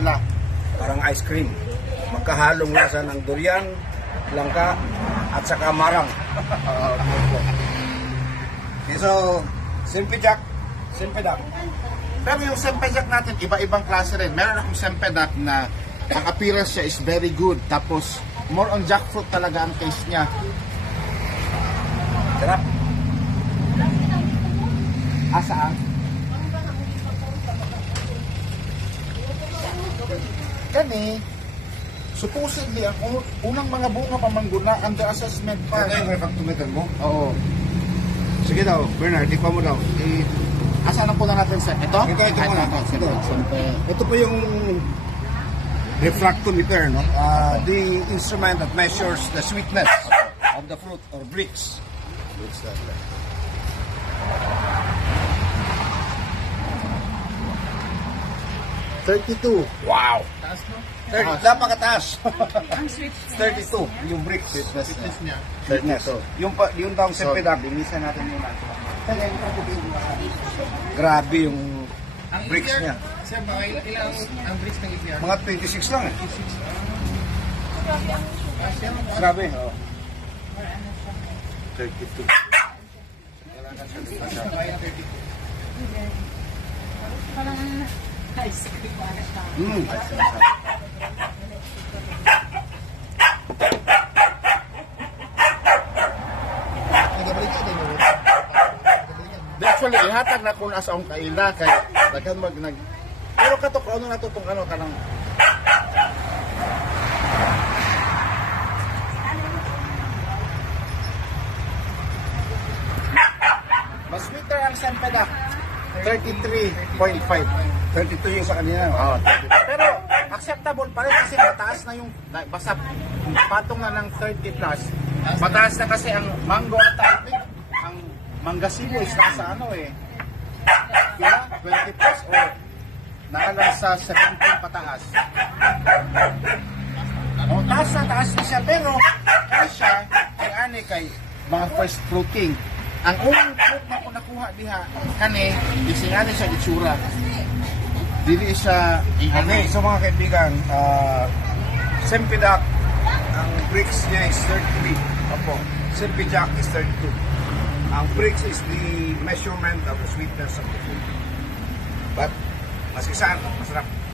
sila. Parang ice cream. Magkahalong lasa ng durian, langka, at saka marang. Okay, so, Sempedak. Pero yung Sempedak natin, iba-ibang klase rin. Meron akong Sempedak na ang appearance siya is very good. Tapos, more on jackfruit talaga ang taste niya. Sarap. Asaan? Kani, supposedly, ang unang mga bunga pamangguna, under assessment pa. Ito yung refractometer mo? Oo. Sige daw, Bernard, tikpa mo daw. Asan ang pula natin, sir? Ito? Ito muna. Ito. Ito po yung refractometer, no? The instrument that measures the sweetness of the fruit or bricks. 32. Wow! Taas mo? 30, napakataas. 32, yung bricks. Sweetness niya. Sweetness. So, yung taong Sempedak, linisan natin muna. Grabe yung bricks niya. Sir, mga ilang ang bricks ng EPR? Mga 26 lang eh. Grabe. Oh. 32. Parang ice cream. Actually, ihatag na kung asa ang kaila kay daghan nag pero kato ko ano na to tong ano kanang mas sweeter ang Sempedak 33.5. 32 yung sa kanina. Oh, pero acceptable pa rin kasi mataas na yung basta patong na ng 30 plus. Mataas na kasi ang mango at ang Mangasibo is nasa ano eh. Kila 20 plus o nakalang sa 17 pataas. O taas na siya pero kaya siya kay ani kay mga first fruiting. Ang unang fruit na ko nakuha diha kani isingani siya itsura. Dili siya Okay, so mga kaibigan, Sempedak, ang bricks niya is 33. Opo. Sempedak is 32. Ang bricks is the measurement of the sweetness of the food. But, mas isa, masarap.